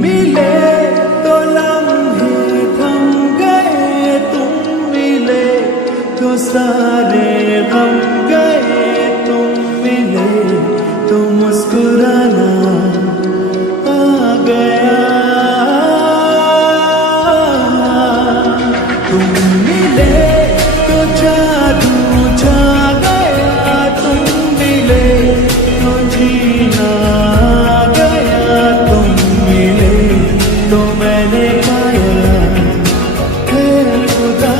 मिले तो लम्हे थम गए, तुम मिले तो सारे गम गए, तुम मिले तो मुस्कुराना आ गया। तुम मिले तो जादू छा गया, तुम मिले तो जीना आ गया, तुम मिले तो मैंने पाया है खुदा।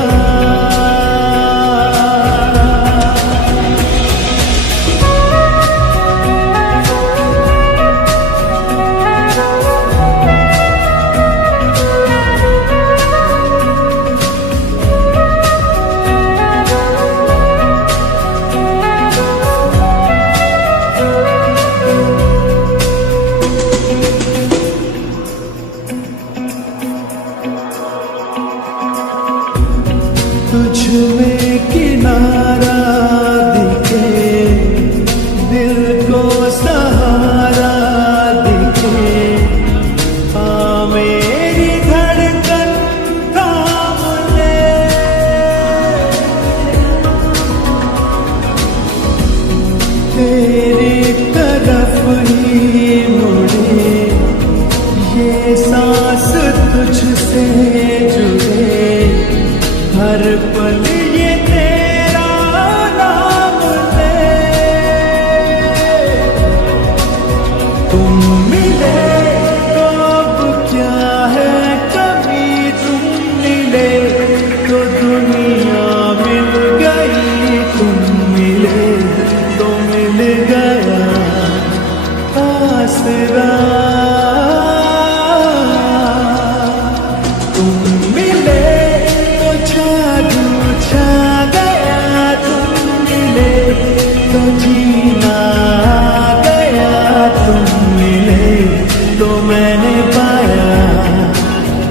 तुझ में किनारा दिखे, दिल को सहारा दिखे, हाँ मेरी धड़कन थाम ले। तेरी तरफ ही मुड़े, ये सांस तुझसे जुड़े, हर पल ये तेरा नाम ले। तुम मिले तो अब क्या है कभी, तुम मिले तो दुनिया मिल गई, तुम मिले तो मिल गया आसरा। तो जीना आ गया, तुम मिले तो मैंने पाया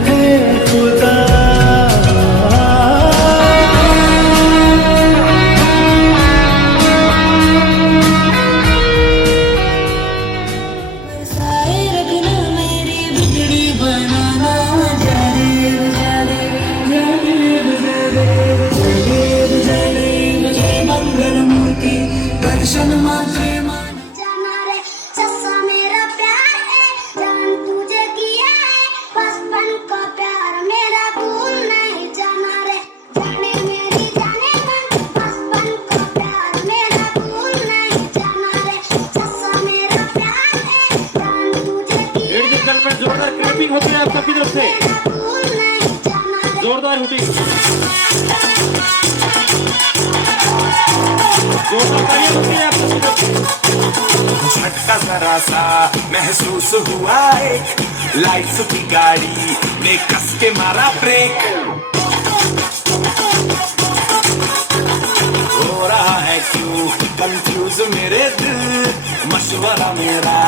है खुदा। बरसाए रखना मेरी बिगड़ी बनाना, जाने जाने जाने मुझे मंगल मूर्ति दर्शन मात्रे मान। जाना रे सस्सा मेरा प्यार है, जान तुझे किया है बचपन का प्यार मेरा भूल नहीं जाना रे। जाने मेरी जाने मन बचपन का प्यार मेरा भूल नहीं जाना रे। सस्सा मेरा प्यार है, जान तुझे किया है कल में जोरदार क्लैपिंग होती है आप सबकी तरफ से, भूल नहीं जाना रे। जोरदार हुटिंग, जोरदार तालियां होती है आप सबकी तरफ से। झटका जरा सा महसूस हुआ, एक लाइफ की गाड़ी ने कस के मारा ब्रेक। हो रहा है क्यों कंफ्यूज मेरे दिल, मशवरा मेरा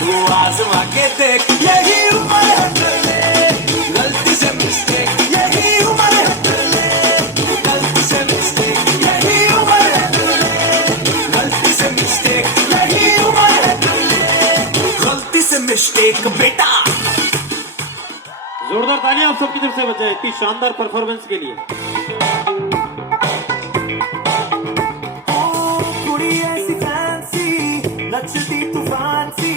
तू आजमा के देख। यही उम्र है चलने, गलती से मिस्टेक, यही उम्र है चलने, गलती से मिस्टेक, यही उम्र है चलने, गलती से मिस्टेक, यही उम्र है चलने, गलती से मिस्टेक बेटा। जोरदार तालियां आप सबकी तरफ से बजाए इतनी शानदार परफॉर्मेंस के लिए। कुड़ी ऐसी फैंसी नचती तूफान सी,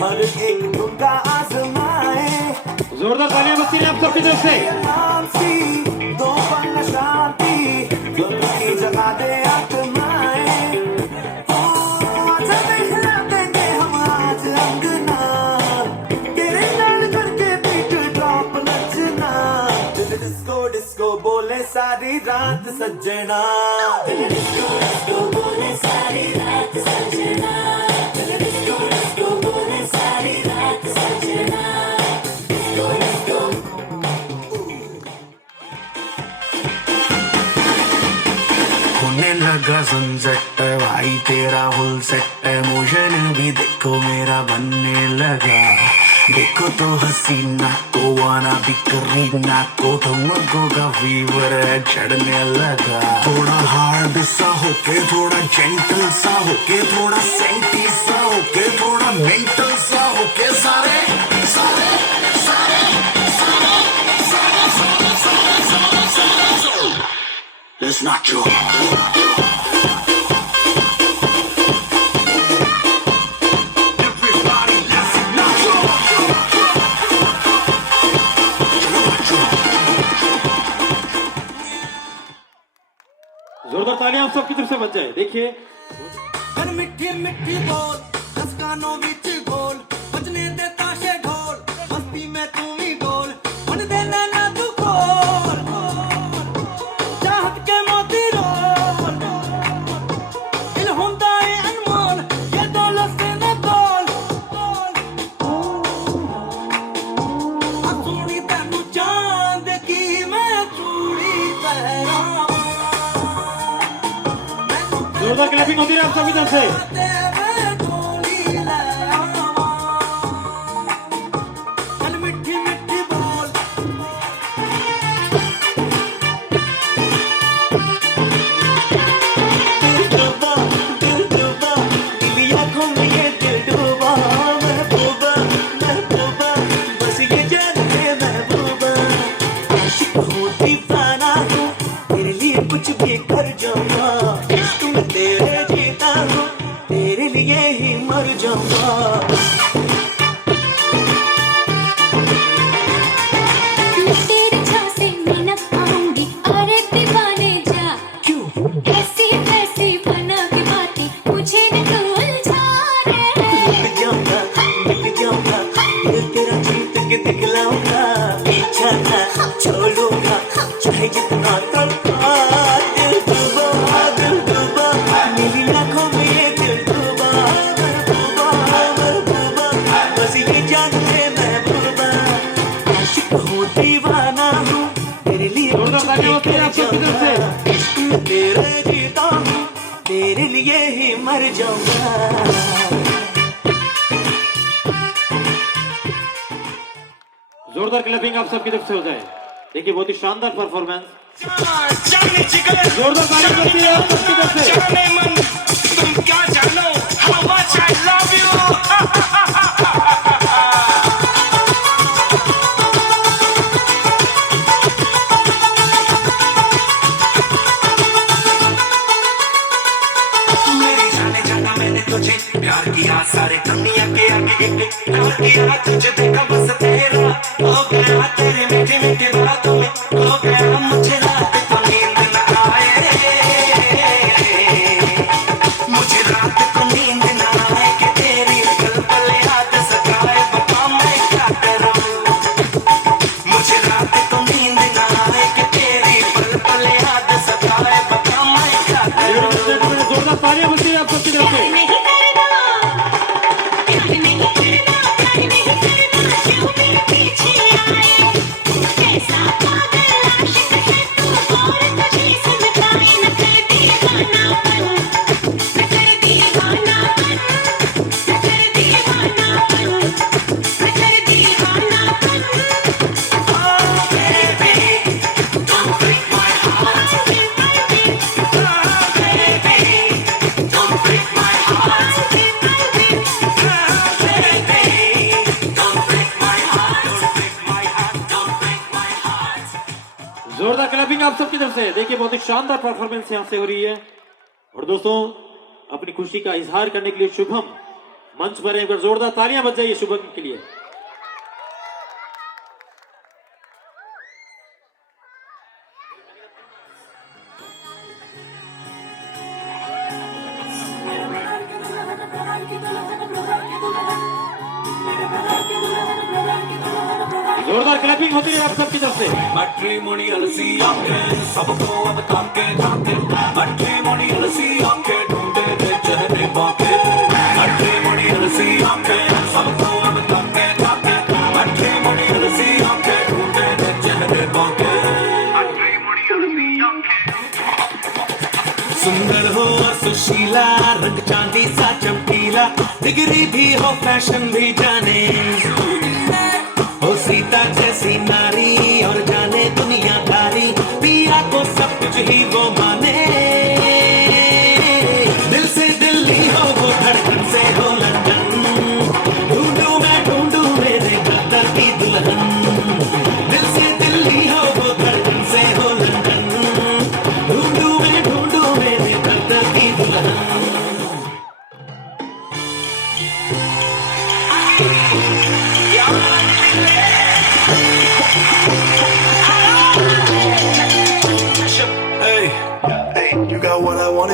हर एक धुन का आजमाए। जोरदार तालियां बजती हैं आप सबकी तरफ से। नाम सी दो पन शांति, गलती जगा दे आत्माए। आजा दिखला देंगे हम आज अंगना, तेरे नाल करके बीट ड्रॉप नचना। दिल डिस्को डिस्को बोले सारी रात सजना, दिल डिस्को डिस्को बोले सारी रात सजना, दिल डिस्को डिस्को बोले सारी रात सजना, डिस्को डिस्को। होने लगा सनसेट भाई तेरा फुल सेट, मोशन भी देखो मेरा बनने लगा। देखो तो हसीना को आना भी करीना को, तुमको का फीवर है चढ़ने लगा। थोड़ा हार्ड सा होके, थोड़ा जेंटल सा होके, थोड़ा सेंटी सा होके, थोड़ा मेंटल सा होके, सारे सारे is not true. Everybody, let's not true. जोरदार तालियां आप सबकी तरफ से बज जाए। देखिए हर मिठी मिठी बोल दस कानों विच बोल बजने दे ताशे ढोल मस्ती में तू भी डोल मन दे ना तू खोल चाहत के मोती रोल दिल हुंदा है अनमोल ये दौलत से न तोल असूड़ी तेनू चांद की मैं चूड़ी पहरा जोरदार क्लैपिंग होती है आप सबकी तरफ से। कुछ भी कर जाऊंगा तुम तेरे जीता हूँ तेरे लिए ही मर जाऊंगा तेरे झांसे में न आऊंगी अरे दीवाने जा क्यों ऐसी वैसी बना के बातें मुझे न तू उलझा रे मिट जाऊंगा दिल तेरा जीत के दिखलाऊंगा इच्छा था छोड़ूंगा चाहे जितना तड़पा दिल डूबा मेरी आंखों में ये दिल डूबा महबूबा बस ये जान ले महबूबा आशिक हूँ दीवाना हूँ तेरे लिए जोरदार तालियां होती है आप सबकी तरफ से। इश्क में तेरे जीता हूँ तेरे लिए ही मर जाऊंगा जोरदार क्लैपिंग आप सबकी तरफ से हो जाए। देखिए बहुत ही शानदार परफॉर्मेंस। जाने जिगर जोरदार तालियां होती है आप सबकी तरफ से। जाने मन तुम क्या जानो how much I love you मेरी जाने जाना मैंने तुझे प्यार किया सारे दुनिया के आगे एक प्यार किया तुझे देखा बस तेरा हो गया तेरे मीठी मीठी बातों में हो गया मुझे रात को नींद न आए मुझे रात को नींद न आए कि तेरी पल पल याद सताए बाबा मैं क्या करूं मुझे रात को नींद न आए कि तेरी पल पल याद सताए बाबा मैं क्या करूं जोरदार तालियां होती है आप सबकी तरफ से। नहीं करना प्यार नहीं करना क्यों मेरे पीछे आए कैसा पागल आशिक है तू और तुझे समझाए न कर दीवानापन न कर दीवानापन न कर दीवानापन न कर दीवानापन Don't break my heart, baby. Don't break my heart, baby. Don't break my heart, don't break my heart, don't break my heart. जोरदार क्लैपिंग आप सबकी तरफ से। देखिए बहुत ही शानदार परफॉर्मेंस यहाँ से हो रही है। और दोस्तों अपनी खुशी का इजहार करने के लिए शुभम मंच पर एक बार जोरदार तालियां बज जाइए शुभम के लिए। जोरदार क्लैपिंग होती है आप सबकी तरफ से। Matrimonial see आंखें सबको अब ताके ताके Matrimonial see आंखें ढूंढे दे चेहरे बाके Matrimonial see आंखें सबको अब ताके ताके Matrimonial see आंखें ढूंढे दे चेहरे बाके सुंदर हो और सुशीला रंग चांदी सा चमकीला डिग्री भी हो फैशन भी जाने हो सीता जैसी नारी और जाने दुनियादारी पिया को सब कुछ ही वो माने दिल से दिल्ली हो वो धड़कन से हो लंदन ढूंढूं मैं ढूंढूं मेरे ब्रदर की दुल्हन दिल से दिल्ली हो वो धड़कन से हो लंदन ढूंढूं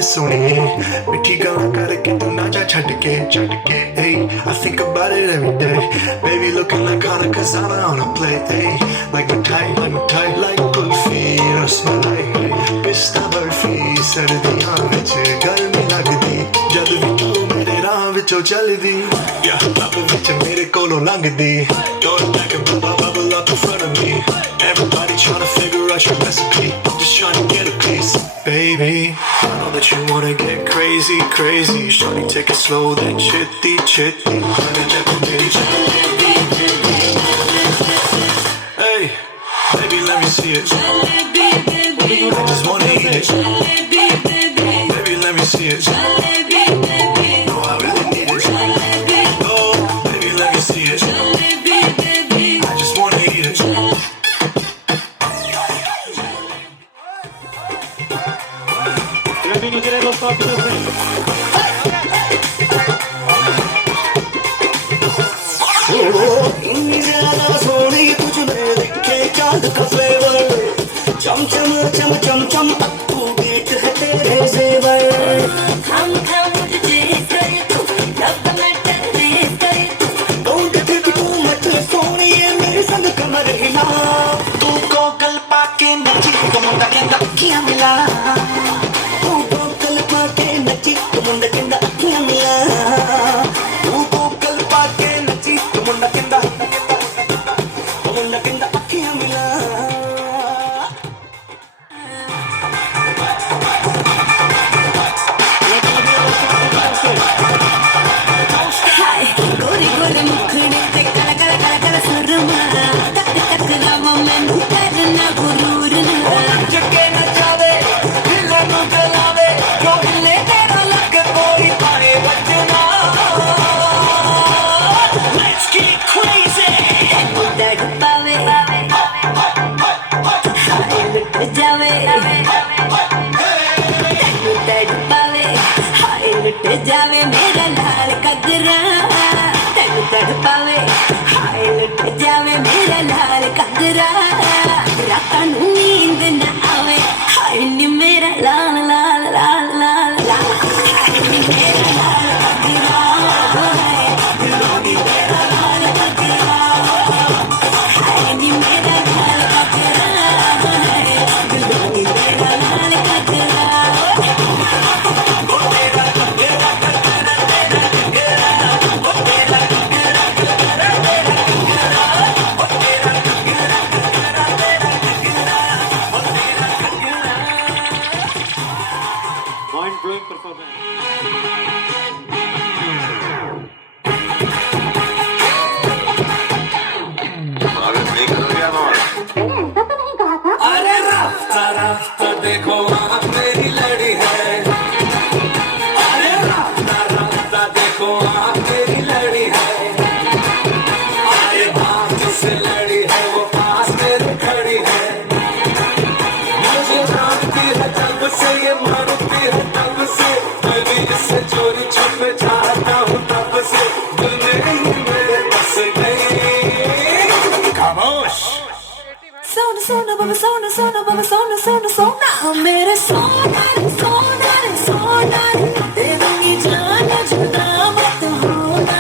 सोने सोने मिठी गल्लां करके तू ना जा छट के hey I think about it every day baby looking like Hana Kazama on a play hey like my type like kulfi rasmalai pista barfi sardiyan vich garmi lagdi jad vi tu mere raah vichon chaldi yeah love vich mere kolon langdi don't back and bubble up in front of me everybody trying to figure out your recipe I'm just trying to get a piece baby I know that you wanna get crazy shawty take it slow then chitty hey baby let me see it I just wanna eat it baby let me see it no I really need it oh baby let me see it I just wanna eat it clubbing के लिए दोस्तों आपकी तरफ से इतनी ज्यादा सोनी तुझमें दिखे चांद का फ्लेवर चम चम चम चम चम अप्पू बीट है तेरे जेवर हम तुझे करे तू लब में तेरे करे तू डोंट थिंक टू मच सोनी ये मेरे संग कमर हिला तू कोकल पाके नची तो मुंडा कहंदा अखियां मिला तू कोकल पाके नची तो मुंडा कहंदा अखियां मिला तू कोकल पाके नची तो मुंडा कहंदा अखियां मिला हाय गोरे गोरे मुखड़े पे काला काला काला काला सुरमा तक तक राम मैनू करना गुरूर ना जगे नचावे दिल नू गलावे जो हिले तेरा लग कोई पाने बजना Let's get crazy तक पावे हाय लुट जावे तक पावे हाय लुट जावे मेरा लाल कगरा तक पावे हाय लुट जावे मेरा लाल कगरा रातां नू नींद ना आवे हाय नी मेरा लाल लाल लाल लाल लाल हाय नी मेरा लाल कगरा हाय नी मेरा लाल कगरा हाय नी मेरा लाल कगरा हाय नी मेरा लाल कगरा माइंड ब्लोइंग परफॉर्मेंस अरे रास्ता रास्ता देखो वहाँ मेरी लड़ी है अरे रास्ता रास्ता देखो वहाँ मेरी लड़ी है अरे बात से लड़ी है वो पास मेरे खड़ी है मुझे जानती है तब से ये मानती है तब से मैं भी इससे चोरी छुप चाहता हूँ तब से दिल में ही मेरे बस गई खामोश सोना सोना बाबा सोना सोना बाबा सोना सोना सोना मेरे सोना सोना सोना दे दूंगी जान जुदा मत होना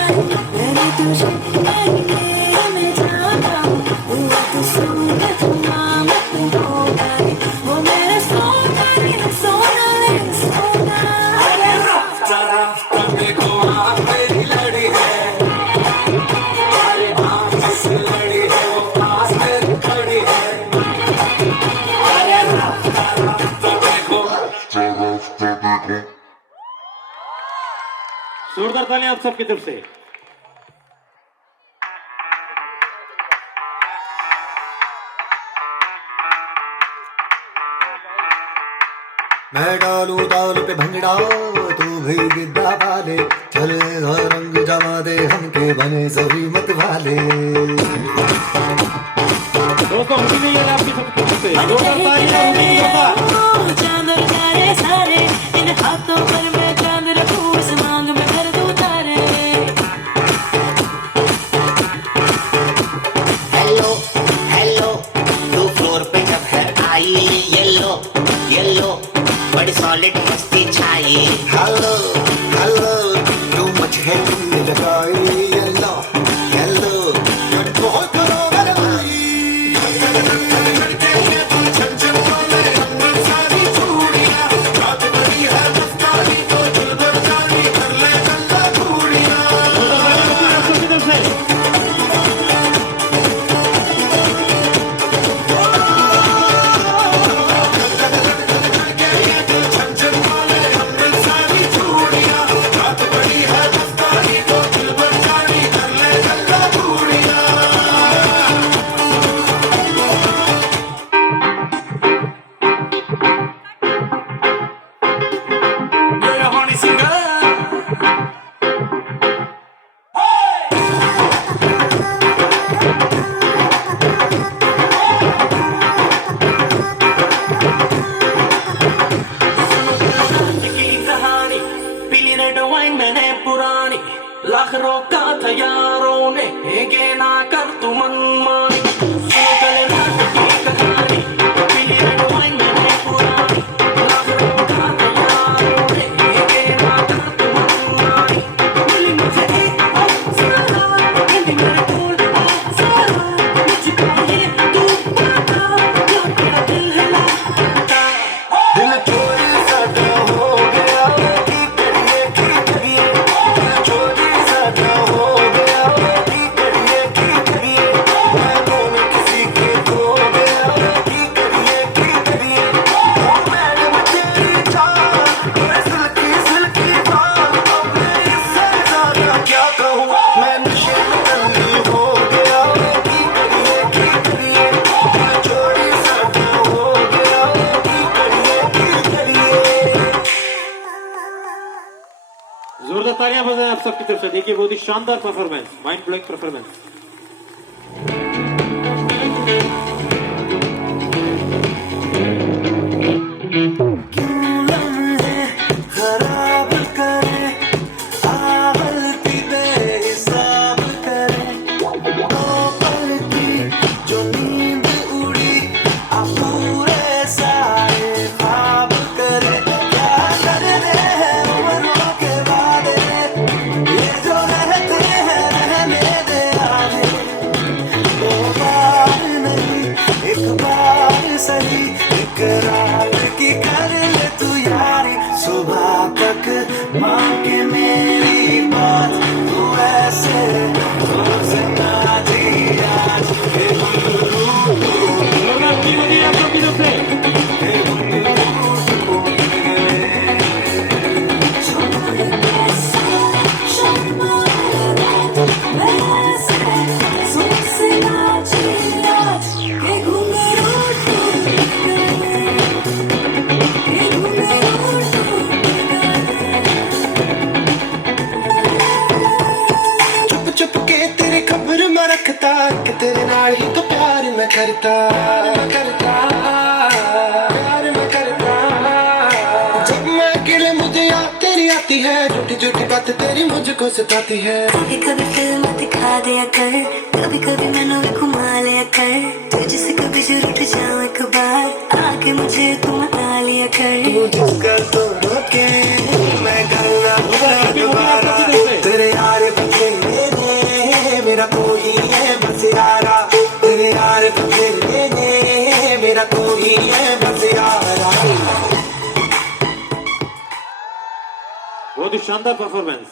मेरी तुझे मेरे में जाना हुआ तो सोना जुदा मत होना वो मेरे सोना सोना सोना अरे रास्ता रास्ता देखो वहाँ मेरी लड़ी है अरे आँख से लड़ी है वो पास मेरी खड़ी है अरे रास्ता रास्ता देखो जोरदार तालियां आप सबकी तरफ से मैं डालू ताल पे भंगड़ा तू भी गिद्दा वाले चले रंग जमा दे हमके बने सभी मत वाले दोस्तों उसी में ये आपकी सबकी तरफ से जोरदार तालियां उम्मीद करता चांद तारे सारे इन हाथों पर मैं चांद रखूं इस मांग में भर दूं तारे हेलो हेलो तू फ्लोर पे जब है आई येलो येलो बड़ी सॉलिड मस्ती छाई आप सबकी तरफ से Yeah, honey singer. की कहानी पीली रेड वाइन मैंने पुरानी लाख रोका था यारों ने ये ना कर तू मनमानी सुनो कल रात की कहानी पीली रेड वाइन मैंने पुरानी लाख रोका था यारों ने ये ना कर तू मनमानी मिली मुझे एक अप्सरा हिंदी मेरे बोल अप्सरा मुझको ये तू बता जो तेरा दिल है लापता दिल चोरी साडा हो गया की करिए दिल चोरी साडा हो गया की करिए मैं कौन किसी के खो गया की करिए मैंने तेरी जान मैं सिल्की बाल अब मैं इससे ज्यादा क्या कहूँ मैं नशे में बंदी हो गया की करिए दिल चोरी साडा हो गया की करिए जोरदार तालियां बजाएं आप सबकी तरफ से। देखिए बहुत ही शानदार परफॉर्मेंस, माइंड ब्लोइंग परफॉर्मेंस। खराब करे आगलती बेहिसाब करे दो पल की जो नींद उड़ी अब पूरे सारे ख्वाब करे क्या करने हैं उम्रों के वादे ये जो रहते हैं रहने दे आधे दो बार नहीं एक बार सही इकरार की कर ले तू यारी सुबह तक माँ के मेरी बात तू ऐसे रोज ना जी आज जोरदार तालियां बजाएं आप सबकी तरफ से। चुप चुप के तेरी खबर मैं रखता कि तेरे नाल ही तो प्यार मैं करता प्यार मैं करता जब मैं अकेले मुझे याद तेरी आती है झूठी झूठी बात तेरी मुझको सताती है कभी कभी फिल्म दिखा दिया कर कभी कभी मैंने भी घुमा लिया कर तुझसे कभी जरूर उठ जाऊं एक बार आके मुझे तू मना लिया कर तू जिसका तो रोके मैं गलना दोबारा तेरे यार बचे ने मेरा कोई है बस यारा तेरे यार बचे ने मेरा कोई है बस यारा बहुत ही शानदार परफॉर्मेंस।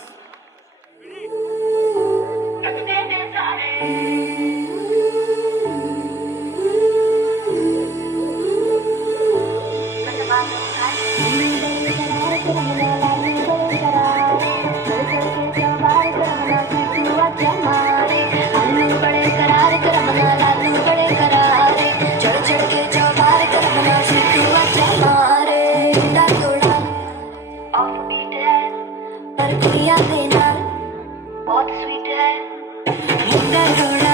बहुत स्वीट है मुंडा थोड़ा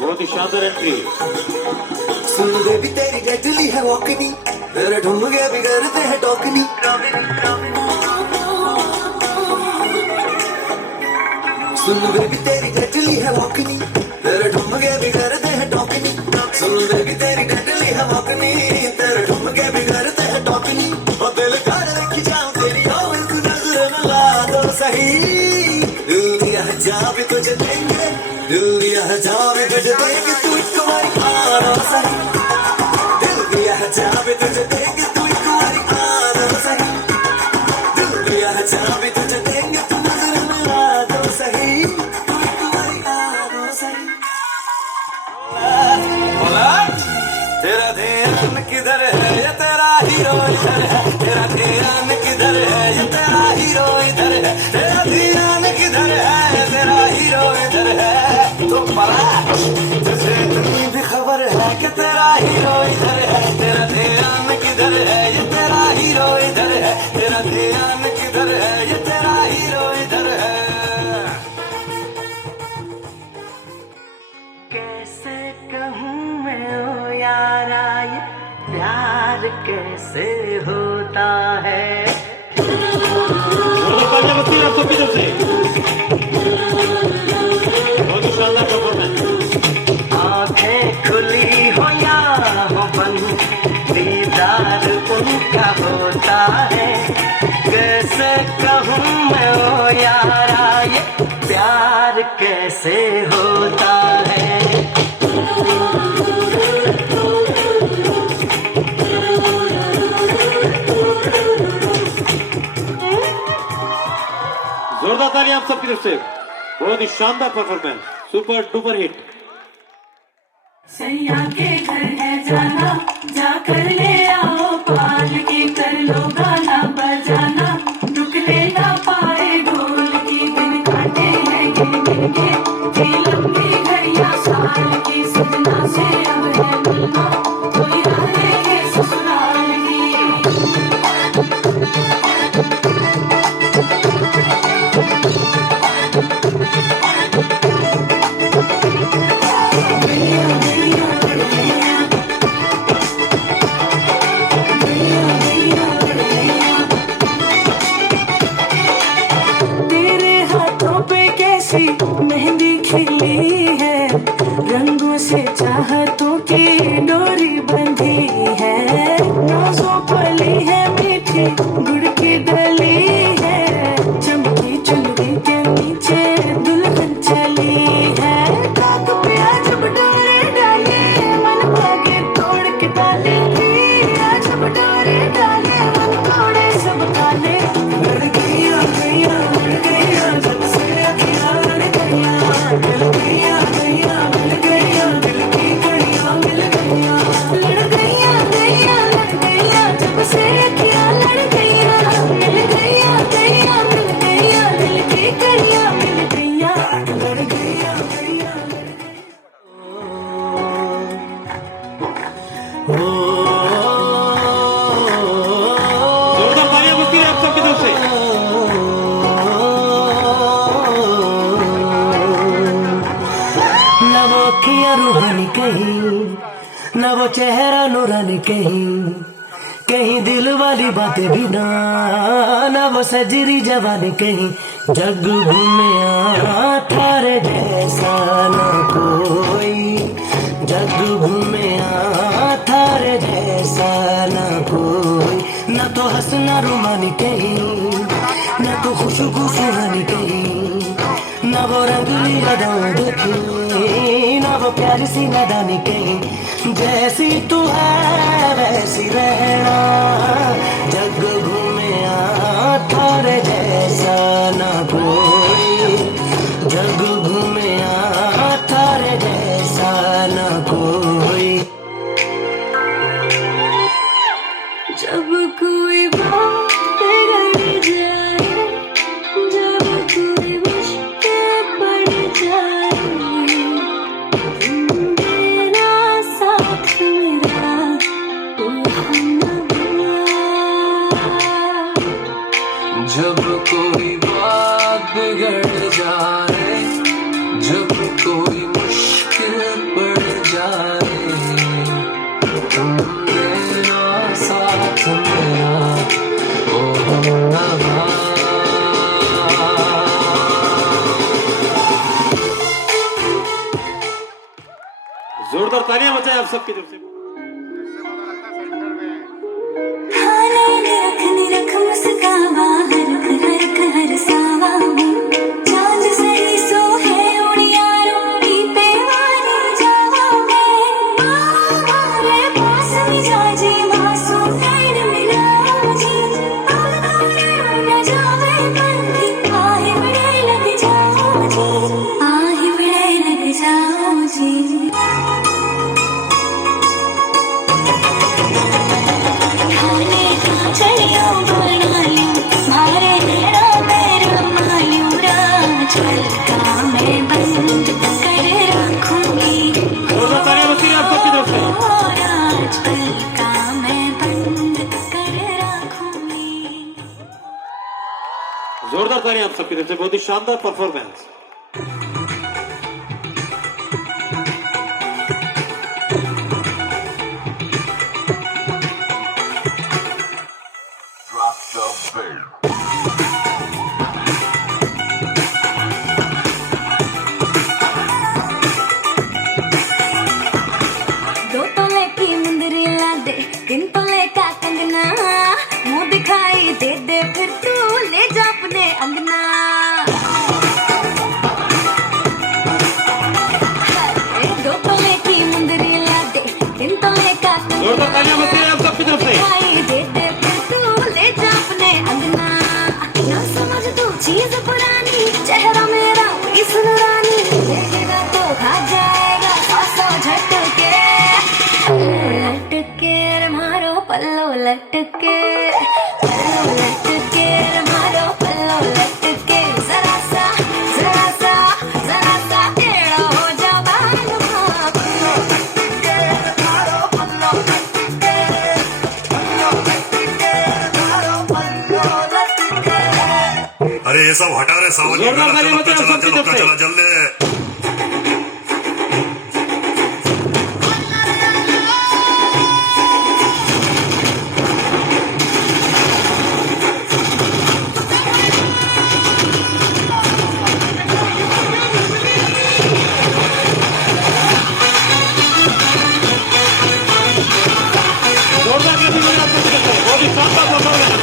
बहुत ही शानदार एंट्री। सुन बेबी तेरी डेडली है वॉकनी, तेरे ढूंढे बिगड़ते हैं टोकनी। सुन बेबी तेरी डेडली है वॉकनी, तेरे ढूंढे बिगड़ते हैं टोकनी। सुन बेबी तेरी डेडली है वॉकनी, तेरे ढूंढे बिगड़ते हैं टोकनी। और दिल कर रखी जाऊं तेरी हो एक नजर में ला दो सही। दिल दिया है जहाँ भी तुझे देंगे, दिल दिया है जहाँ भी तुझे देंगे, तू एक बारी आना सही। दिल दिया है जहाँ भी तुझे देंगे, तू एक बारी आना सही। दिल दिया है जहाँ भी तुझे देंगे, तू नजर में ला दो सही। तू एक बारी आना सही। तेरा ध्यान किधर है ये तेरा हीरो इधर है। तेरा ध्यान किधर है ये तेरा हीरो इधर है। तेरा ध्यान किधर है ये तेरा हीरो इधर है। तो पला तुझे इतनी भी खबर है कि तेरा हीरो इधर है। तेरा ध्यान किधर है ये तेरा हीरो इधर है। तेरा ध्यान किधर है ये तेरा हीरो इधर है। कैसे कहूँ मैं ओ यारा ये प्यार कैसे होता है। तालियां बजती हैं आप सबकी तरफ से। बहुत ही शानदार परफॉर्मेंस। आंखें खुली हो या हो बंद, दीदार उनका होता है। कैसे कहूँ मैं ओ यारा ये प्यार कैसे होता है। जोरदार तालियां आप सबकी तरफ से। बहुत ही शानदार परफॉर्मेंस, सुपर डुपर हिट। सैया के घर है जाना, जाकर ले आओ पाल की, कर लो गाना बजाना, रुक लेना पाए ढोल की। दिन काटे हैं गिन गिन के, जी लंबी घड़ियां साल की। सजना से अब है मिलना, कोई राहें है ससुराल की। मेहंदी खिली है, रंगों से चाहतों की डोरी बंधी है। रोज़ों पली है मीठी गुड़ की डली है, चमकी चुनरी के नीचे दुल्हन चली है। काक पे जब डोरे डाले मन भागे तोड़ के डाले, जब डोरे डाले मन तोड़े सब काले। लड़ गया गया लड़ गया जब से अखियाँ लड़ गया, मिल गया गया मिल गया, दिल की कड़ियाँ मिल गया। लड़ गया गया लड़ गया जब से अखियाँ लड़ गया, मिल गया गया मिल गया, दिल की कड़ियाँ मिल गया। लड़ गया गया जोरदार तालियां बजती हैं आप सबकी तरफ से। न वो अखियाँ रूहानी कहीं, न वो चेहरा नूरानी कहीं, कहीं दिल वाली बातें भी ना, न वो सजरी जवानी कहीं। जग घूमे थारे जैसा न कोई, जग घूमे थारे जैसा न कोई। न तो हंसना रुमानी कहीं, न तो खुशबू सुहानी कहीं, न वो रंगली अदाएं देखी, न वो प्यारी सी नादानी कहीं। जैसी तू है वैसी रहना, जग घूमे थारे जैसा न कोई, जग घूमे थारे जैसा न कोई। जब कोई बात बिगड़ जाए, जब कोई मुश्किल पड़ जाए, मेरा साथ मेरा तू हमनवा। जब कोई बात बिगड़ जाए, जब कोई मुश्किल तुम मेरा साथ मेरा ओ हमनवा। जोरदार तालियां बजाएं आप सबकी तरफ से। निरख मुस्कान बाहर हर हर सावा चांद सही सो है उड़ियारो पीपे वाली जावा में हमारे पास मिजाजी मासूम नैन मिला जी न जावे बंदी आहे बड़े लग जाओ जी आहे बड़े लग जाओ जी। चलियो बनायो मारे मेरा मेरा मायूरा झलका मैं बंद कर रखूंगी जोरदार तालियां बजती हैं आप सबकी तरफ से। झलका मैं बंद कर रखूंगी। जोरदार तालियां आप सबकी तरफ से। बहुत ही शानदार परफॉर्मेंस। दो तोले की मुंदरी ला दे 3 तोले का कंगना मुंह दिखाई दे दे फिर तू ले जा अपने अंगना। अरे 2 तोले की मुंदरी ला दे 3 तोले का जोरदार तालियां बजती हैं आप सबकी तरफ से। दिखाई दे दे फिर तू ले जा अपने अंगना। ना समझ तू चीज पुरानी चेहरा मेरा इस रानी देखेगा तो खा जाएगा 100 झटके लटके रे मारो पल्लो लटके मारो पल्लो लटके जरा सा टेढ़ा हो जा बाल पल्लो लटके मारो पल्लो लटके मारो पल्लो लटके। अरे ये सब हटा रे सावन जोरदार तालियां बजाएं आप सबकी तरफ से। चला जल्दी। जोरदार तालियां आप सबकी तरफ से। बहुत ही शानदार परफॉर्मेंस।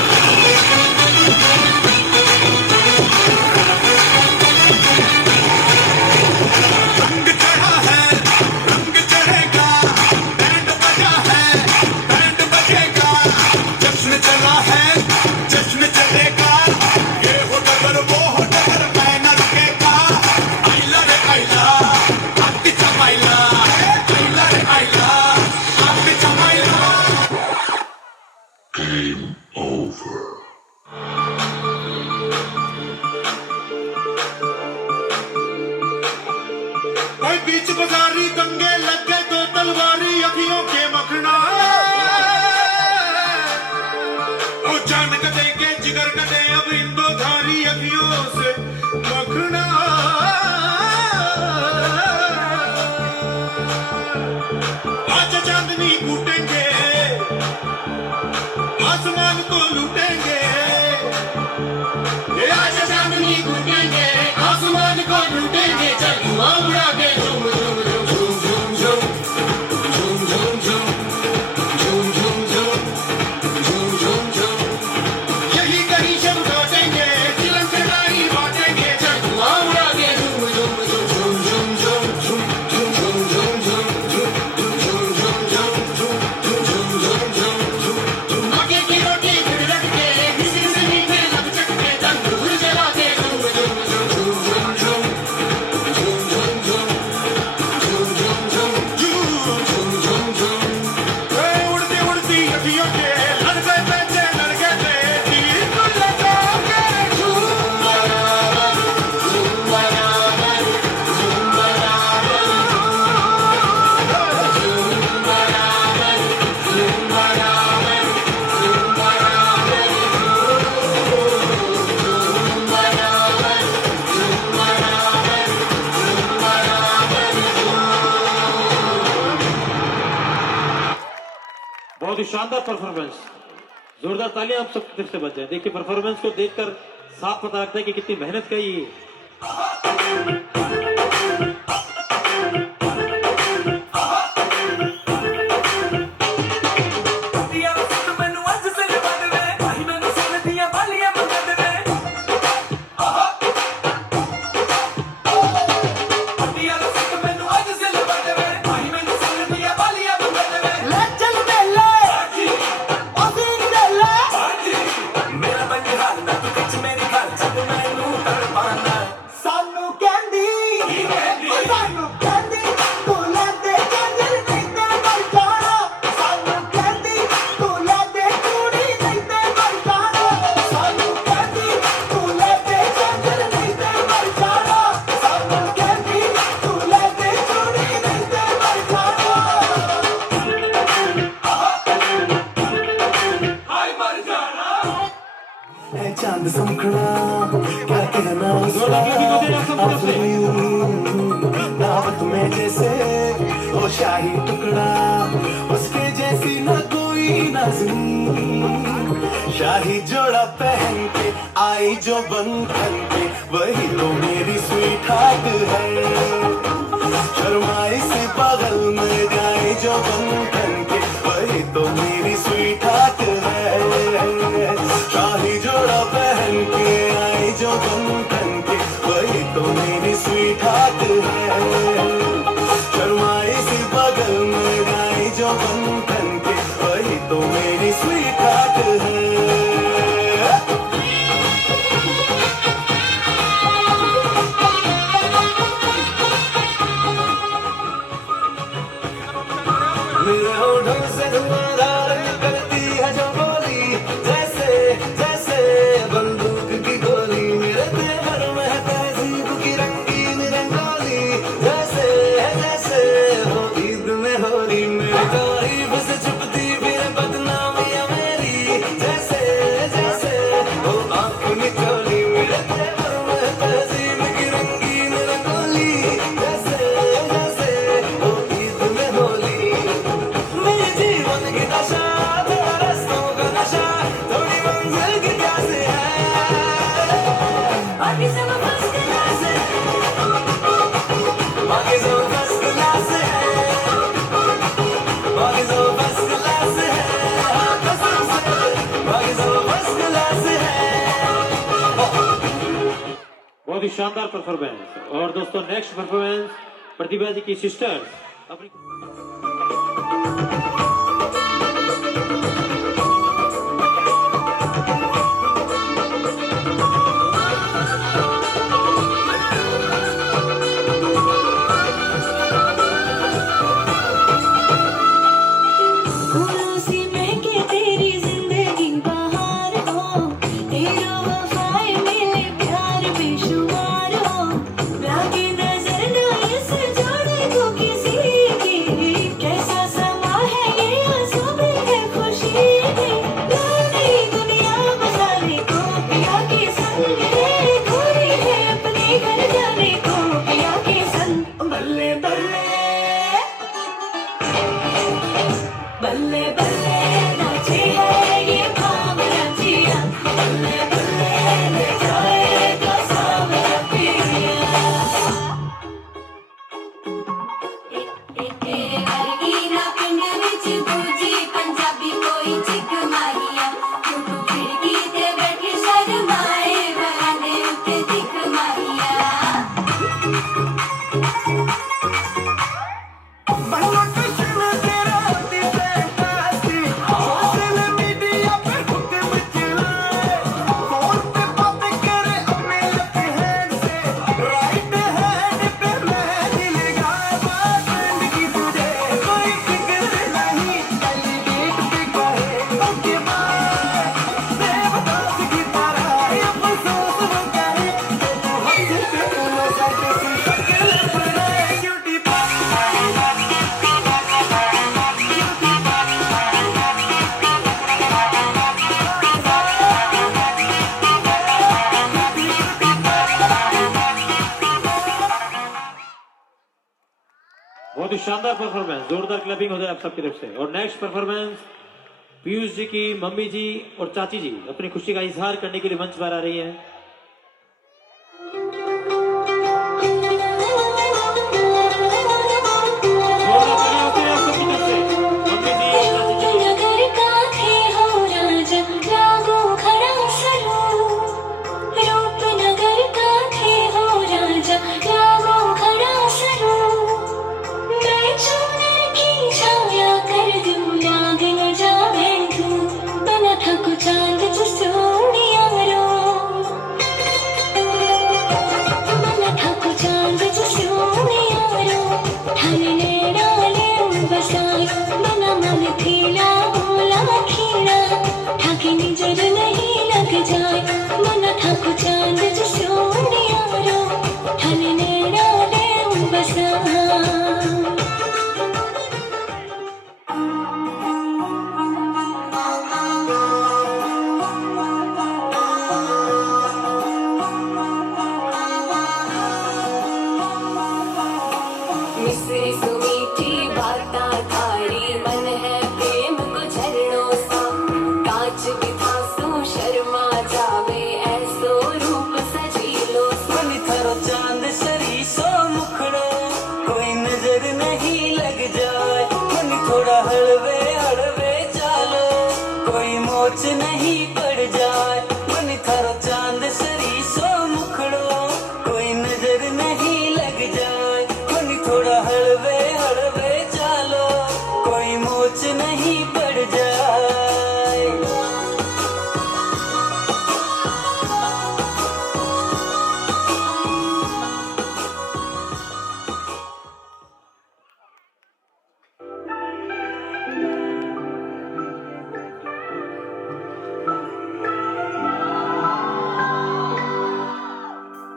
बहुत ही शानदार परफॉर्मेंस, जोरदार तालियां आप सबकी तरफ से बज जाए। देखिए परफॉर्मेंस को देखकर साफ पता लगता है कि कितनी मेहनत का ये ਸਾਨੂੰ ਕਹਿੰਦੀ ਸਾਨੂੰ ਕਹਿੰਦੀ ਤੂੰ ਲੈ ਦੇ ਕੰਜਰ ਨਹੀਂ ਤੇ ਮਰ ਜਾਣਾ ਸਾਨੂੰ ਕਹਿੰਦੀ ਤੂੰ ਲੈ ਦੇ ਕੁੜੀ ਨਹੀਂ ਤੇ ਮਰ ਜਾਣਾ ਸਾਨੂੰ ਕਹਿੰਦੀ ਤੂੰ ਲੈ ਦੇ ਕੰਜਰ ਨਹੀਂ ਤੇ ਮਰ ਜਾਣਾ ਸਾਨੂੰ ਕਹਿੰਦੀ ਤੂੰ ਲੈ ਦੇ ਕੁੜੀ ਨਹੀਂ ਤੇ ਮਰ ਜਾਣਾ ਹਾਏ ਮਰ ਜਾਣਾ है चांद समखड़ा क्या कहना उसका दावत में जैसे वो शाही टुकड़ा उसके जैसी न कोई नाज़नीन शाही जोड़ा पहन के आई जो बंधन पे वही तो मेरी स्वीट हार्ट है शर्माई से बगल में जाए जो बंधन के वही तो मेरी स्वीट हार्ट है शाही जोड़ा पहन के आई जो बंधन के वही तो मेरी स्वीट हार्ट है शर्माई से बगल में जाए जो बंधन के वही तो मेरी स्वीट हार्ट है मेरे होठों से धुआंधार निकलती है जो बोली जैसे जैसे बंदूक की गोली मेरे तेवर में है तहजीब की रंगीन रंगोली जैसे जैसे हो ईद में होली मेरी तारीफ से छुपती फिर बदनामियां मेरी जैसे जैसे हो आंख निचोली मेरे तेवर में है तहजीब की रंगीन रंगोली जैसे जैसे हो ईद में होली मेरे जीवन की दशा थोड़ा रस्तों का नशा थोड़ी मंजिल की प्यास है बाकी सब फर्स्ट क्लास है बाकी सब फर्स्ट क्लास है बाकी सब फर्स्ट क्लास है कसम से बाकी सब फर्स्ट क्लास है बहुत ही शानदार परफॉर्मेंस। और दोस्तों नेक्स्ट परफॉर्मेंस प्रतिभा जी की सिस्टर्स अपनी फूलों सी महके तेरी जिंदगी बहार हो तेरा वफाए मिले प्यार बेशुमार हो लागे नजर ना इस जोड़े को किसी की कैसा समा है ये आंसू में है खुशी की नई दुनिया बसाने को पिया के संग रे गोरी है अपने घर जाने को पिया के संग बल्ले बल्ले बल्ले बल्ले नाचे है ये भावना जिया बल्ले बल्ले ले जाएगा सावरा पिया वर्गी ना पिंड विच दूजी पंजाबी कोई चिक माहिया टूटू खिड़की ते बैठी शर्माए बरांडे उत्ते दिख माहिया सोशल मीडिया पे खुद मचलाए फोन पे बातें करे अपने लेफ्ट हैंड से राइट हैंड पे मेहंदी लगाए बॉयफ्रेंड की तुझे कोई फिक्र नहीं पहली डेट पे कहे ओके बाय देवदास की तरह ये अफसोस वो करे तो तू हंस के मजा किसी शक्ल बनाए क्यूटी बहुत ही शानदार परफॉर्मेंस, जोरदार क्लैपिंग हो जाए आप सबकी तरफ से। और नेक्स्ट परफॉर्मेंस पीयूष जी की मम्मी जी और चाची जी अपनी खुशी का इजहार करने के लिए मंच पर आ रही हैं।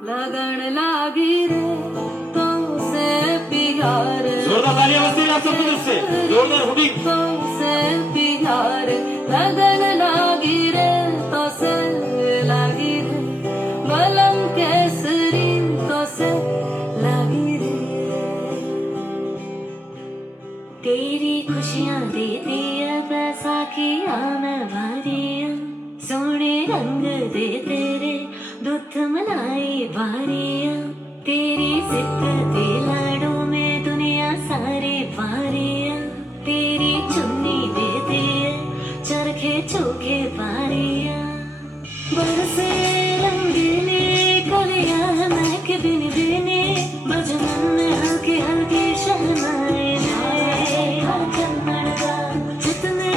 लगन लागी रे तुमसे प्यार, जोरदार तालियां बजती हैं आप सबकी तरफ से, जोरदार हुडिंग। तुमसे प्यार लगन लागी रे तुमसे लागी रे, मलम केसरी तुमसे लागी रे। तेरी खुशियां देती है बैसाखियां में भरियां, सोने रंग दे तेरे दुध मलाई बारियां, तेरी जिद दे लाड़ों में दुनिया सारी बारियां, तेरी चुन्नी दे दिए चरखे चौके बारियां, बरसे रंगीली कलियां महक बिन बिने, बजमन में हल्के हल्के शहनाई जितने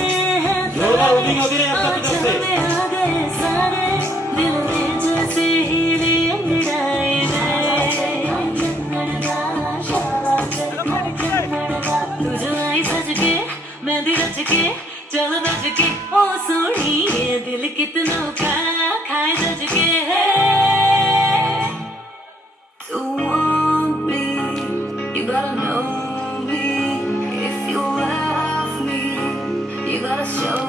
हैं जोरदार हुडिंग होती रहे आप सबकी तरफ से। आ गए सारे दिल में जैसे हीरे अंगड़ाए तू जो आई सज के मेहंदी रच के चल बज के, ओ सोनिए दिल कितना का खाए सज के है। To want me, you gotta know me. If you love me, you gotta show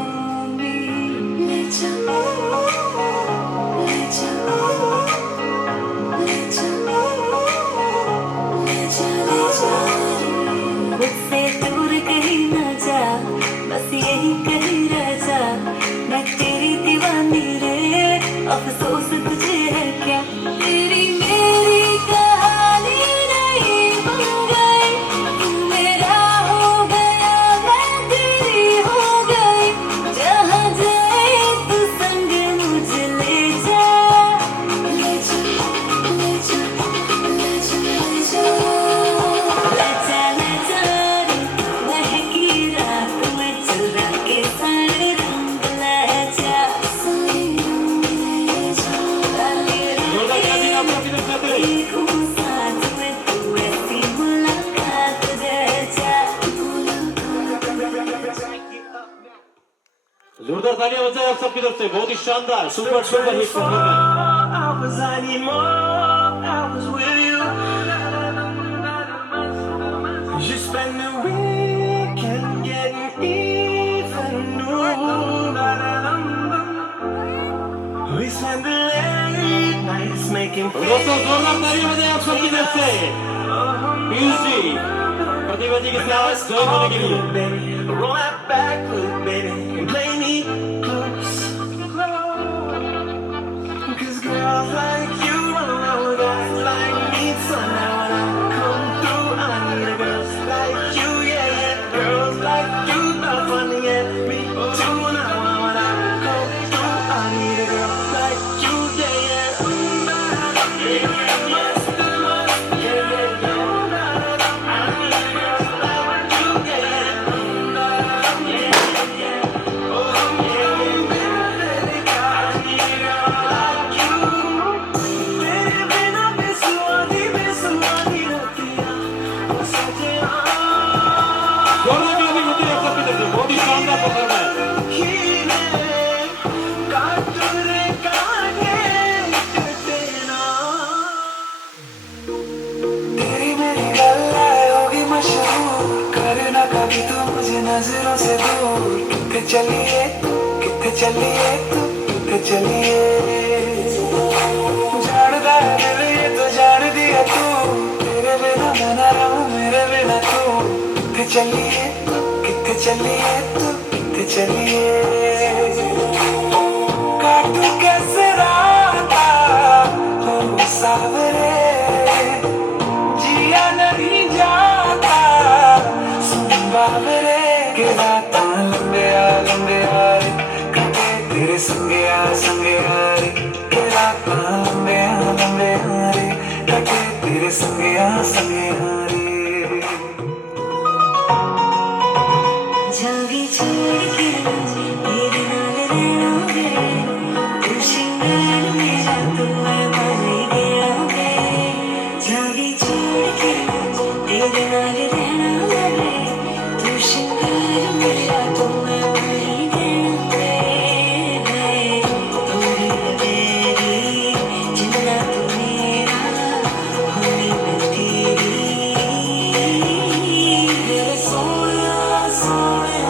me. Let you know, let you know, let you know, let you मुझसे दूर कहीं न जा, बस यही कहीं रह जा, मैं तेरी दीवानी रे, अफसोस तुझे है क्या, तेरी मेरी कहानी नहीं बन गई, तू मेरा हो गया मैं तेरी हो गई, जहाँ जाए तू संग मुझे ले जा, ले जा, ले जा, ले जा, ले जा, ले जा, ले जा रे, महकी रात में चुरा के सारे रंग ले जा, सारे रंग ले जा, जोरदार तालियां आप सबकी तरफ से आते रहे। देखूं साथ में तू ऐसी मुलाकात जैसा, जोरदार तालियां बजाएं आप सबकी तरफ से, बहुत ही शानदार super super hit performance. hours, I need more hours with you. You spend the weekend getting even new. We spend the late nights making और दोस्तों जोरदार तालियां बजाएं आप सबकी तरफ से पीयूष जी पति पत्नी के साथ जॉइन होने के लिए। baby. Roll that back, baby. Playing performance. तेरी मेरी गल्लाएं होगी मशहूर, करना कभी तू मुझे नजरों से दूर। कितने चलिए तू, कितने चलिए तू, कितने चलिए। जानदा है दिल ये तो जान दिया तू, तेरे बिना मैं ना रहूं मेरे बिना तू। कितने चलिए तू, कितने चलिए तू, कितने चलिए। काटू कैसे राता हो सावरे, जिया नहीं जाता सुन बाबरे। के राता लंबे आ रे, कटे तेरे संगे आ रे। के राता लंबे आ रे, कटे तेरे संगे आ रे। जागी छोड़ के तेरे नाल रहना वे, तू श्रृंगार मेरा तू है बन गया वे। जागी छोड़ के तेरे नाल रहना वे, तू श्रृंगार मेरा तू है बन गया वे। तोरी तेरी जिन्ना तू मेरा होनी मैं तेरी। तेरे सोया सोया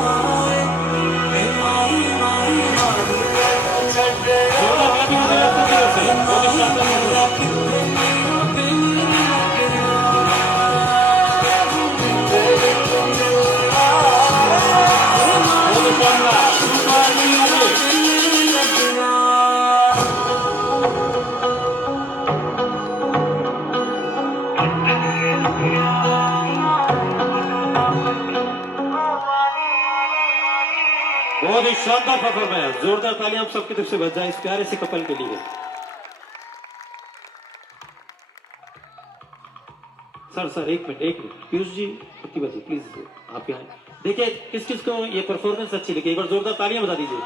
बहुत ही शानदार परफॉर्मेंस, जोरदार तालियां आप सबकी तरफ से बज जाए इस प्यारे से कपल के लिए। सर एक मिनट पीयूष जी, प्रतिभा जी प्लीज आप यहाँ देखिए किस किस को ये परफॉर्मेंस अच्छी लगी, एक बार जोरदार तालियां बजा दीजिए।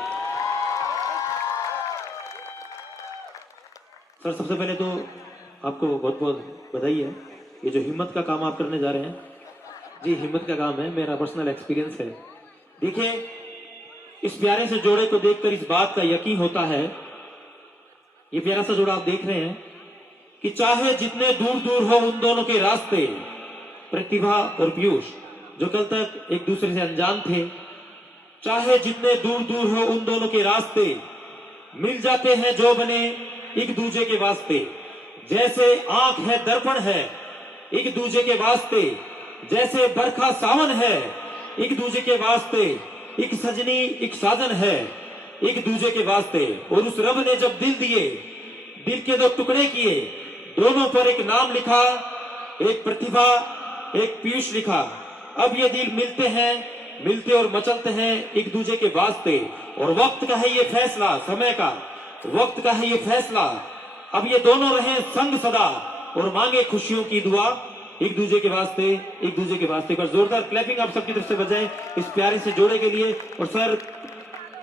सर सबसे पहले तो आपको बहुत बहुत बधाई है, ये जो हिम्मत का काम आप करने जा रहे हैं, जी हिम्मत का काम है, मेरा पर्सनल एक्सपीरियंस है। देखिए इस प्यारे से जोड़े को देखकर इस बात का यकीन होता है, ये प्यारा सा जोड़ा आप देख रहे हैं कि चाहे जितने दूर दूर हो उन दोनों के रास्ते, प्रतिभा और पीयूष जो कल तक एक दूसरे से अनजान थे, चाहे जितने दूर दूर हो उन दोनों के रास्ते मिल जाते हैं जो बने एक दूजे के वास्ते। जैसे आंख है दर्पण है एक दूजे के वास्ते, जैसे बरखा सावन है एक दूजे के वास्ते, एक सजनी एक साजन है एक दूजे के वास्ते। और उस रब ने जब दिल दिए, दिल के दो टुकड़े किए, दोनों पर एक नाम लिखा, एक प्रतिभा एक पीयूष लिखा। अब ये दिल मिलते हैं, मिलते और मचलते हैं एक दूजे के वास्ते। और वक्त का है ये फैसला, समय का वक्त का है ये फैसला, अब ये दोनों रहे संग सदा और मांगे खुशियों की दुआ एक दूजे के वास्ते, एक दूजे के वास्ते। पर जोरदार क्लैपिंग आप सबकी तरफ से बजाएं इस प्यारे से जोड़े के लिए। और सर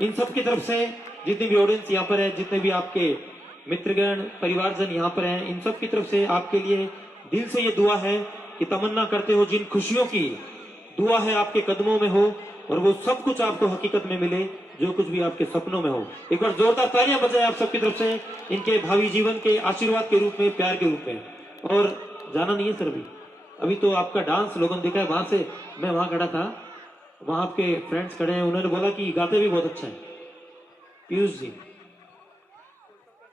इन सब की तरफ से जितनी भी ऑडियंस यहाँ पर है, जितने भी आपके मित्रगण परिवारजन यहाँ पर हैं, इन सब की तरफ से आपके लिए दिल से ये दुआ है कि तमन्ना करते हो जिन खुशियों की, दुआ है आपके कदमों में हो और वो सब कुछ आपको हकीकत में मिले जो कुछ भी आपके सपनों में हो। एक बार जोरदार तालियां बजाएं आप सबकी तरफ से इनके भावी जीवन के आशीर्वाद के रूप में, प्यार के रूप में। और जाना नहीं है सर, अभी तो आपका डांस लोगों ने देखा है, वहां से मैं वहां खड़ा था, वहां आपके फ्रेंड्स खड़े हैं, उन्होंने बोला कि गाते भी बहुत अच्छा है पीयूष जी।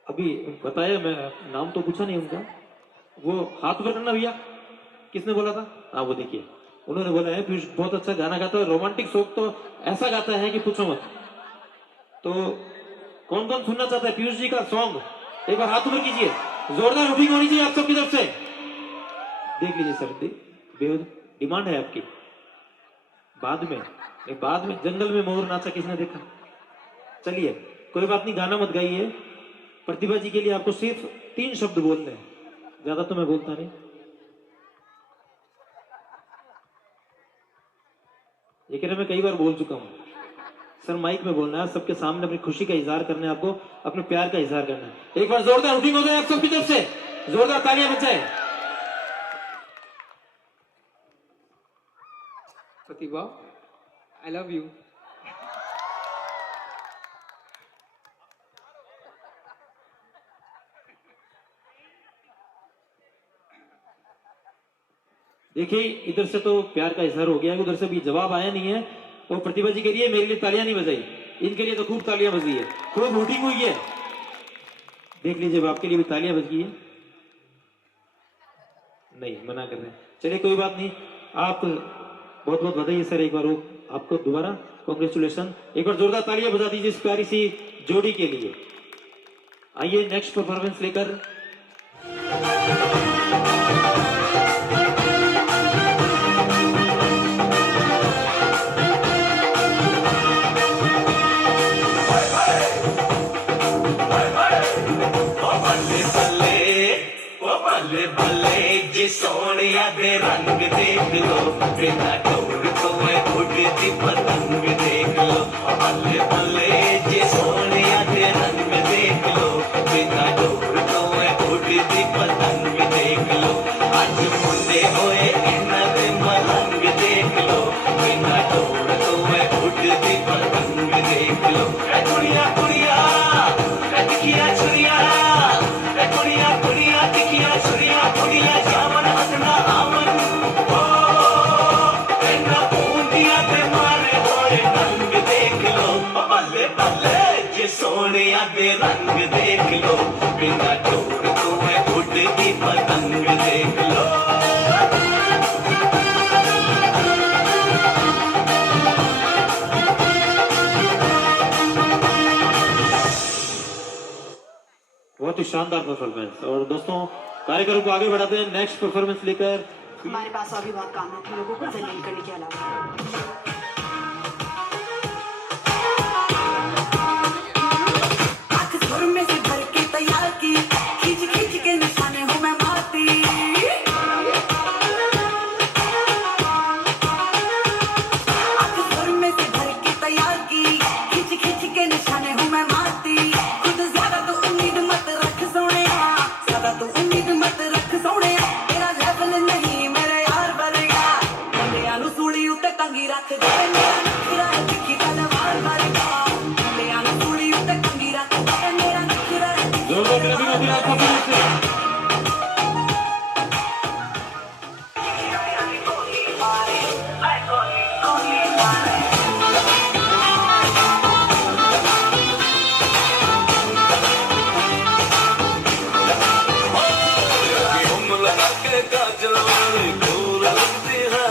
अभी बताया, मैं नाम तो पूछा नहीं उनका, वो हाथ ऊपर करना भैया, किसने बोला था? हाँ वो देखिए, उन्होंने बोला है पीयूष बहुत अच्छा गाना गाता है, रोमांटिक सॉन्ग तो ऐसा गाता है कि पूछो मत। तो कौन कौन सुनना चाहता है पीयूष जी का सॉन्ग? एक बार हाथ ऊपर कीजिए, जोरदार हुपिंग होनी चाहिए आप सबकी तरफ से। देख लीजिए सर, बेहद डिमांड है आपकी। बाद में जंगल में मोर नाचा किसने देखा? चलिए कोई बात नहीं, गाना मत गाइए। प्रतिभा जी के लिए आपको सिर्फ 3 शब्द बोलने हैं, ज्यादा तो मैं बोलता नहीं। ये कह रहे मैं कई बार बोल चुका हूं सर, माइक में बोलना है, सबके सामने अपनी खुशी का इजहार करना है, आपको अपने प्यार का इजहार करना है। एक बार जोरदार हुपिंग हो जाए आप सबकी तरफ से, जोरदार तालियां बजाएं। प्रतिभा, I love you. देखिए इधर से तो प्यार का इजहार हो गया है, उधर से भी जवाब आया नहीं है। तो प्रतिभा जी के लिए मेरे लिए तालियां नहीं बजाई, इनके लिए तो खूब तालियां बजी है, खूब वोटिंग हुई है। देख लीजिए आपके लिए भी तालियां बज गई है। नहीं मना कर रहे हैं, चलिए कोई बात नहीं। आप बहुत बहुत बधाई सर, एक बार आपको दोबारा कॉन्ग्रेचुलेशन। एक बार जोरदार तालियां बजा दीजिए इस प्यारी सी जोड़ी के लिए। आइए नेक्स्ट परफॉर्मेंस लेकर। बल्ले बल्ले जी सोनिया दे रंग देख लो, बिना डोर तो मैं उड़ती पतंग देख लो। बल्ले बल्ले जी सोनिया दे रंग देख लो, बिना डोर तो मैं उड़ती पतंग देख लो। आज मुंडे होए इन्ना दे मलंग देख लो, बिना डोर तो मैं उड़ती पतंग देख लो। ए कुड़िया कुड़िया ए टिकिया छुरिया, ए कुड़िया कुड़िया टिकिया छुरिया, कुड़िया जावन हसना आवन। ओ इन्ना बूंदिया ते मारे होए रंग देख लो। बल्ले बल्ले जे सोनिया दे रंग देख लो, बिना डोर तो मैं उड़ती पतंग देख लो। बहुत ही शानदार परफॉर्मेंस। और दोस्तों कार्यक्रम को आगे बढ़ाते हैं नेक्स्ट परफॉर्मेंस लेकर। हमारे पास और भी बहुत काम है, तुम लोगों को जलील करने के अलावा। आंख सुर में से भर के तैयार की, खींच खींच के निशाने हूँ मैं मारती। आंख सुर में से भर के तैयार की, खींच खींच के निशाने हूँ मैं मारती। खुद ज्यादा तो उम्मीद मत रख सोने, ज्यादा तो उम्मीद मत रख सोने। तेरा लेवल नहीं मेरे यार बनेगा, मुंडिया नु सूली उते टंगी रख दे। मेरा नखरा है तिखी तलवार बनेगा, मुंडिया नु सूली उते टंगी रख दे। मेरा नखरा है तिखी जोरदार क्लैपिंग होती है आपका फिर से। घूम लगा के काजल वाली दूर लगती है।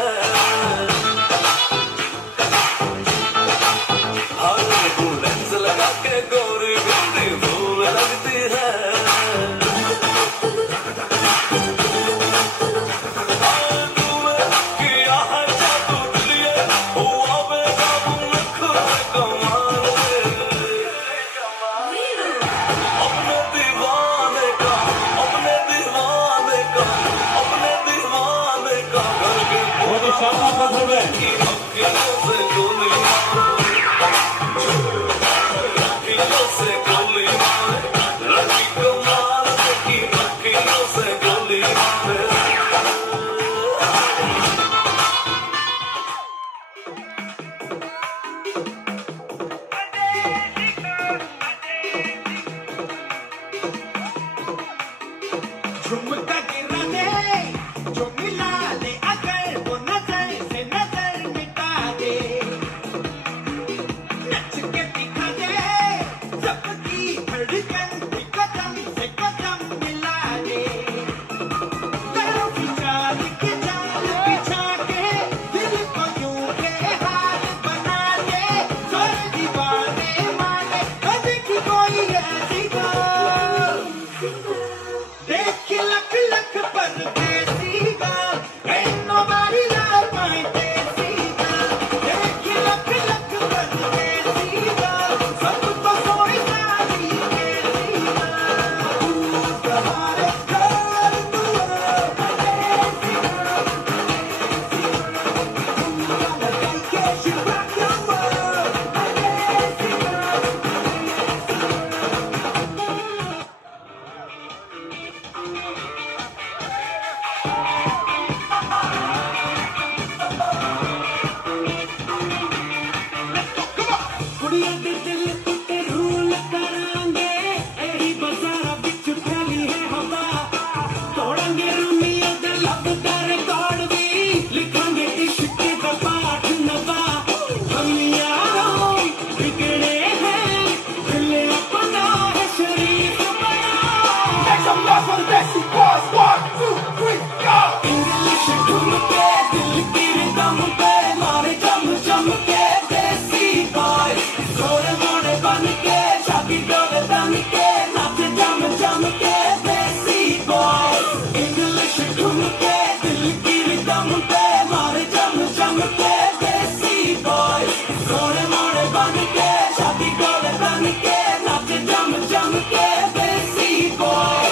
बॉय सोने मोड़े बन के शादी गोले बन के नाच जम जम के देसी बॉय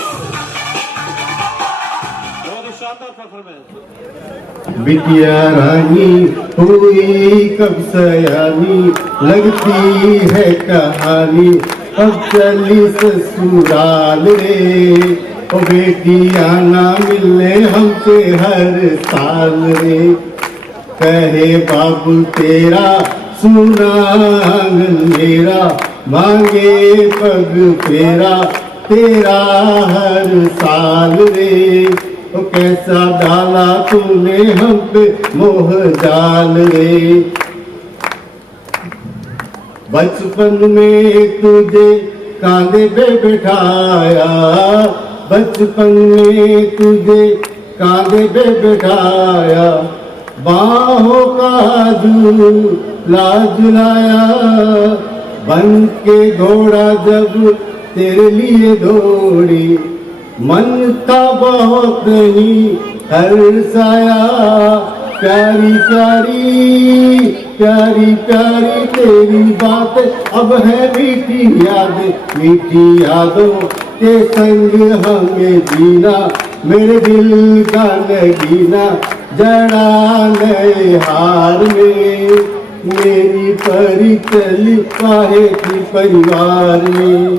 बहुत ही शानदार परफॉर्मेंस। बिटिया रानी हुई कब सयानी लगती है कहानी अब चली ससुराल रे ओ बेटिया ना मिलने हमसे हर साल रे कहे बाबू तेरा सुना आंगन मेरा मांगे पग फेरा तेरा हर साल रे ओ कैसा डाला तूने हम पे मोह जाल रे बचपन में तुझे कांधे पे बिठाया बचपन में तुझे कांधे पे बिठाया बाहों का झूला झुलाया बन के घोड़ा जब तेरे लिए दौड़ी मन था बहुत ही हर्षाया प्यारी प्यारी प्यारी प्यारी तेरी बात अब है मीठी यादों के संग हमें जीना मेरे दिल का नगीना जड़ा नए हार में मेरी परी चली काहे की परिवार में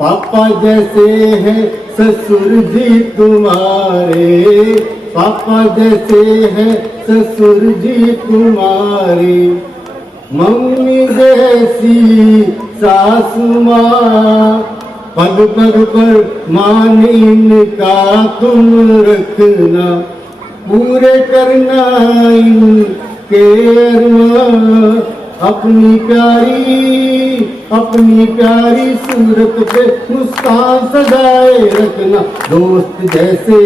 पापा जैसे हैं ससुर जी तुम्हारे पापा जैसे हैं ससुर जी तुम्हारे मम्मी जैसी सासू माँ पग पग पर मान इनका तुम रखना पूरे करना इनके अरमान अपनी प्यारी सूरत पे मुस्कान सजाए रखना दोस्त जैसे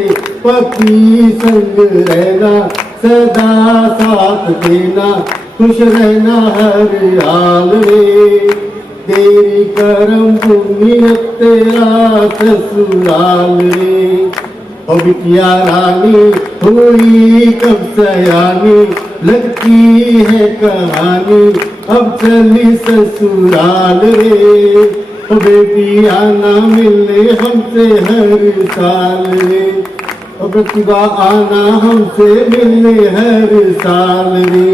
पति संग रहना सदा साथ देना खुश रहना हर हाल रे तेरी करम भूमि अब तेरा ससुराल रे ओ बिटिया रानी हुई कब सयानी लगती है कहानी अब चली ससुराल रे ओ बेटिया ना मिलने हमसे हर साल रे ओ प्रतिभा आना हमसे मिलने हर साल रे